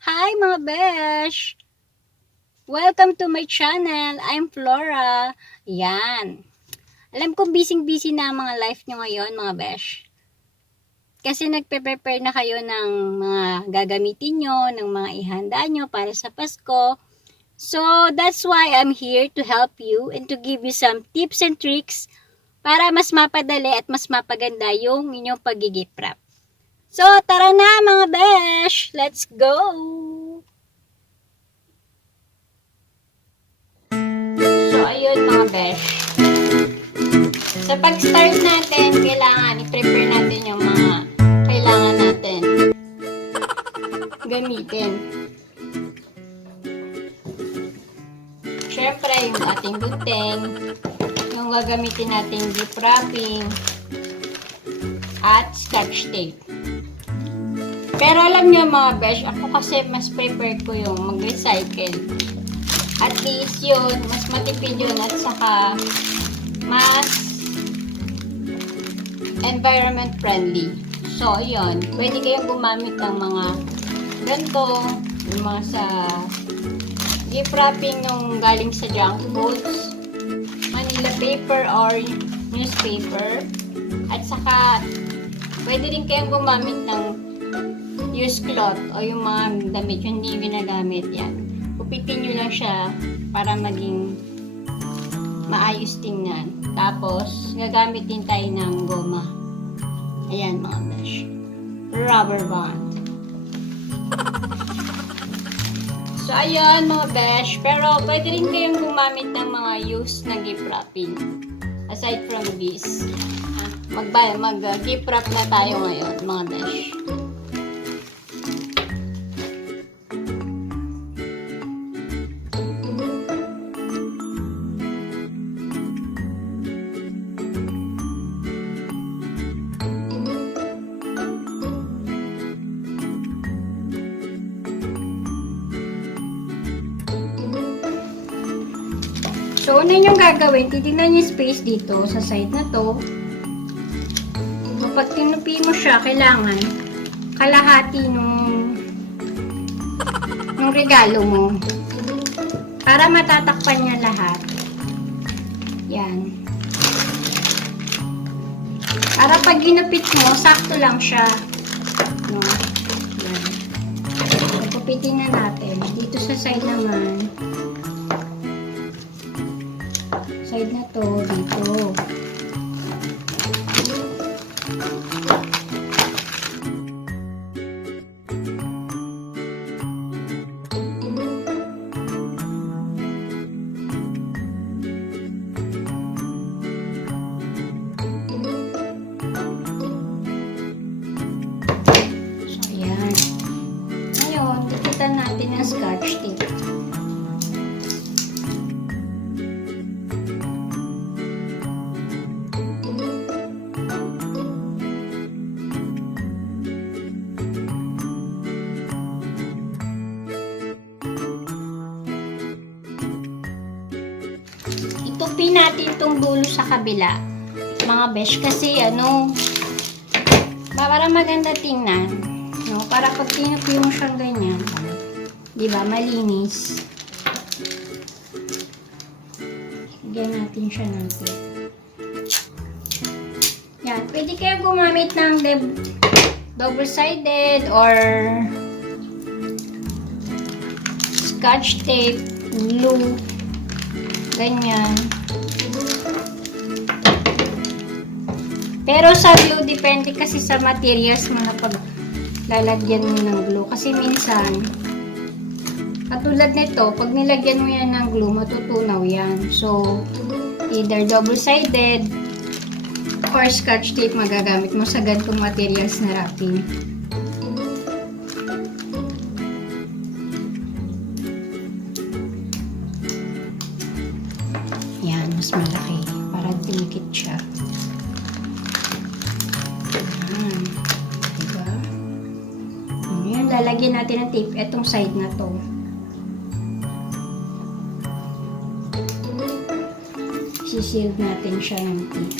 Hi mga besh! Welcome to my channel. I'm Flora. Yan. Alam ko busy-busy na ang mga life nyo ngayon mga besh. Kasi nagpe-prepare na kayo ng mga gagamitin nyo, ng mga ihanda nyo para sa Pasko. So, that's why I'm here to help you and to give you some tips and tricks para mas mapadali at mas mapaganda yung inyong pag-gift wrap. So, tara na mga besh! Let's go! So, ayun mga besh. Sa pag-start natin, kailangan i-prepare natin yung mga kailangan natin gamitin. Siyempre, yung ating gunting, yung gagamitin natin gift wrapping, at scotch tape. Pero alam nyo mga besh, ako kasi mas prefer ko yung mag-recycle. At least yun, mas matipid yun at saka mas environment friendly. So, yun. Pwede kayong gumamit ng mga ganito, yung mga sa gift wrapping nung galing sa junk foods, Manila paper or newspaper. At saka, pwede din kayong gumamit ng used cloth o yung mga damit yung hindi ginagamit yan. Kupitin nyo lang siya para maging maayos tingnan. Tapos, gagamit din tayo ng goma. Ayan mga besh. Rubber band. So, ayan mga besh. Pero, pwede rin kayong gumamit ng mga used na gift wrapping. Aside from this. Mag-gift wrap na tayo ngayon mga besh. So, una yung gagawin, titignan yung space dito sa side na to. Kapag tinupi mo siya, kailangan kalahati nung regalo mo. Para matatakpan niya lahat. Yan. Para pag ginupit mo, sakto lang siya. No? Yan. Kupitin na natin. Dito sa side naman. Side na to, dito. So, ayan. Ngayon, dikitan natin ang scotch tape. Itupi natin itong dulo sa kabila, mga besh, kasi para maganda tingnan, no? Para pag tinupi mo siyang ganyan, di ba, malinis. Lagyan natin siya ng tape. Yan, pwede kayo gumamit ng double-sided or scotch tape, glue, ganyan. Pero sa glue, depende kasi sa materials mo na pag lalagyan mo ng glue. Kasi minsan, katulad nito, pag nilagyan mo yan ng glue, matutunaw yan. So, either double-sided or scotch tape magagamit mo sa ganitong materials na wrapping. Yan, mas malaki. Para tumikit siya. Yan. Diba? Yan, lalagyan natin ng tape. Etong side na to. Siseal natin siya ng tape.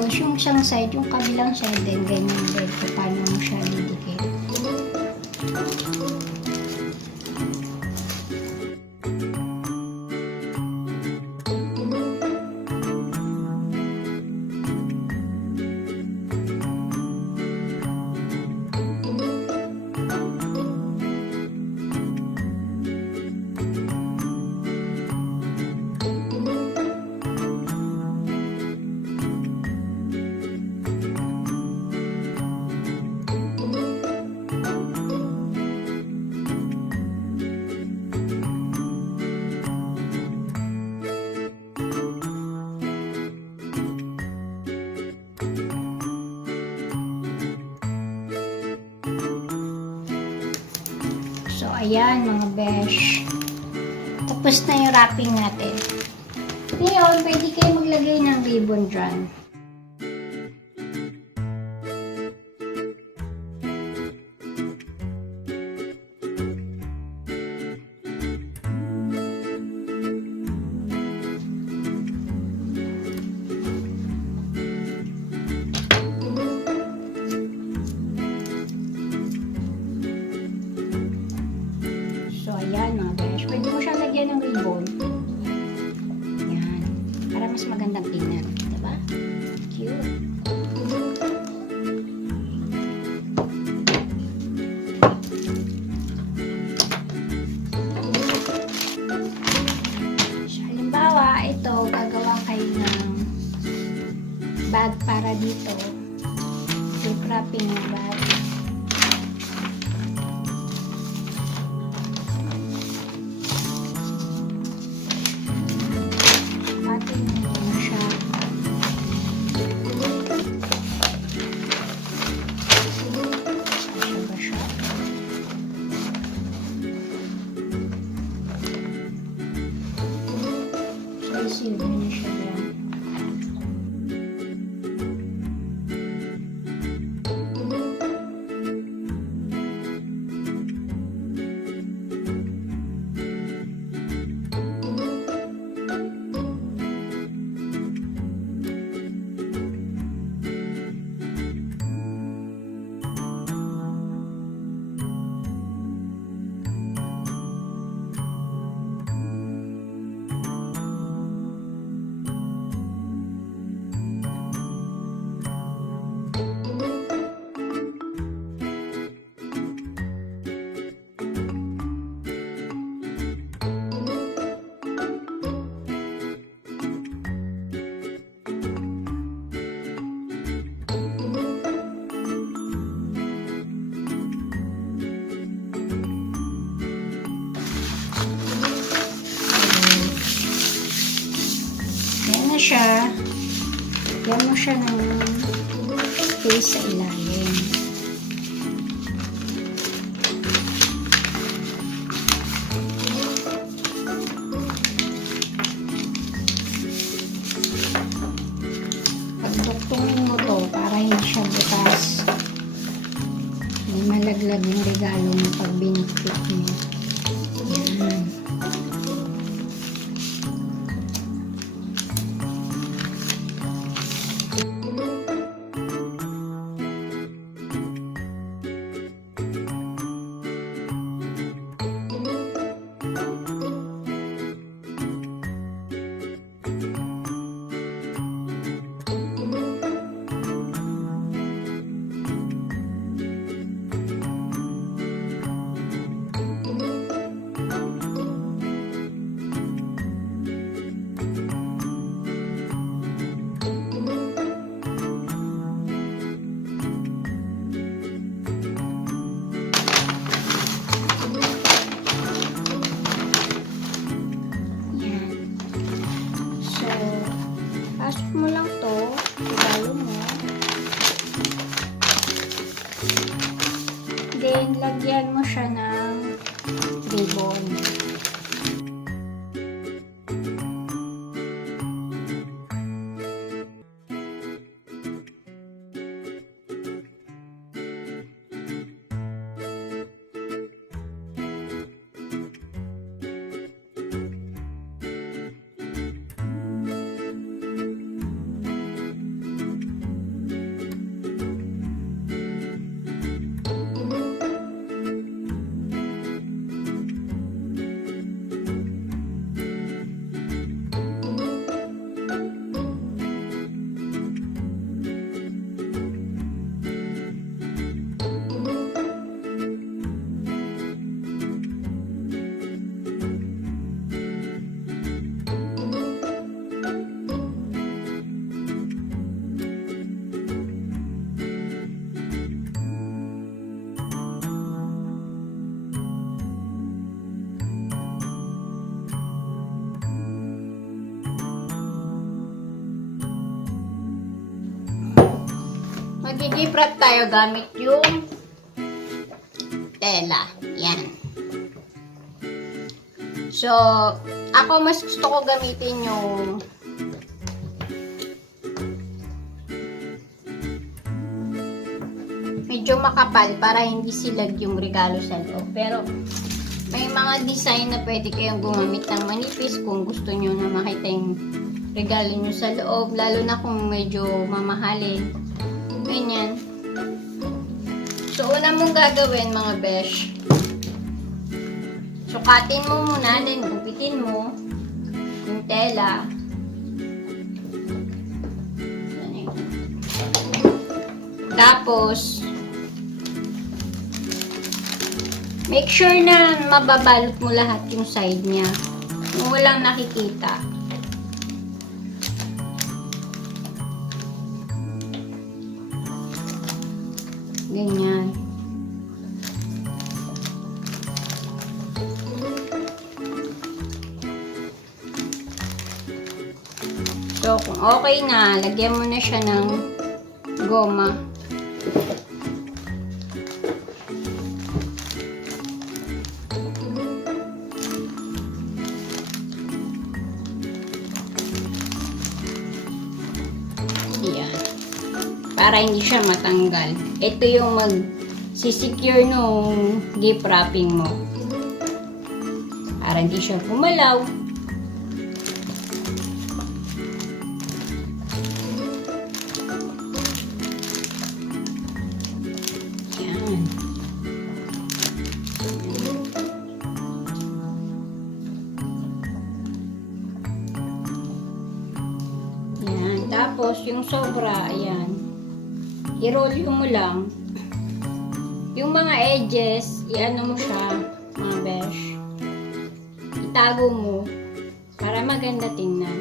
Tapos, yung isang side, yung kabilang side din, ganyan din. Kung paano mo siya didikit. So, ayan mga besh. Tapos na yung wrapping natin. Ngayon, pwede kayo maglagay ng ribbon dyan. So, ayan mga besh. Pwede mo siya lagyan ng ribbon. Ayan. Para mas magandang tingnan. Diba? Cute. So, halimbawa, ito, gagawa kayo ng bag para dito. Zip wrapping ng bag. Silver na siya dyan. Siya, yan mo siya ng space sa ilalim. Pagduktungin mo to para hindi siya bukas, hindi malaglag yung regalo mo pag binukpit mo. Yan. Mag-gift wrap tayo gamit yung tela. Yan. So, ako mas gusto ko gamitin yung medyo makapal para hindi silag yung regalo sa loob. Pero, may mga design na pwede kayong gumamit ng manipis kung gusto nyo na makita yung regalo nyo sa loob. Lalo na kung medyo mamahalin. Ganyan. So, una mong gagawin mga besh. Sukatin mo muna, then gupitin mo yung tela. Tapos, make sure na mababalot mo lahat yung side niya. Yung walang nakikita. Ganyan. So, kung okay na, lagyan mo na siya ng goma. Yan. Para hindi siya matanggal. Ito yung mag-secure nung gift wrapping mo. Para hindi siya gumalaw. Tapos, yung sobra, ayan, i-roll mo lang. Yung mga edges, i-ano mo siya, mga besh. Itago mo, para maganda tingnan.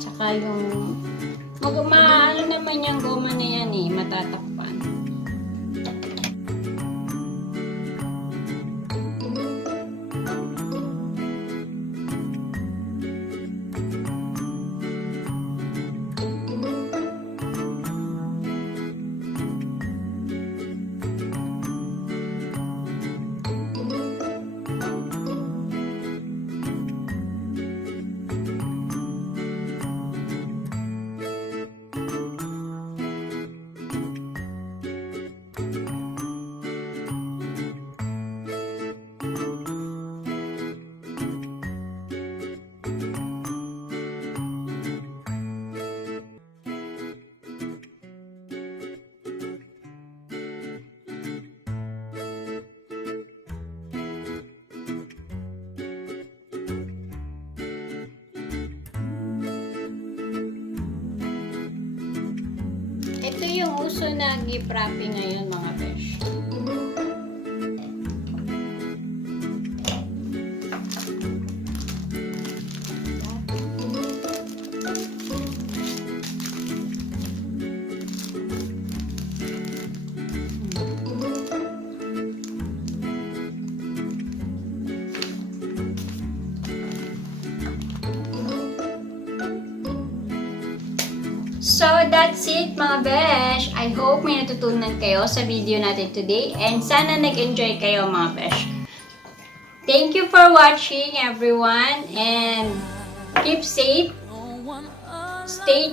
Tsaka yung, ano naman yung goma na yan eh, matatakpan. Ito yung uso na gift wrapping ngayon mga besh. So, that's it mga besh. I hope may natutunan kayo sa video natin today and sana nag-enjoy kayo mga besh. Thank you for watching everyone and keep safe, stay tuned.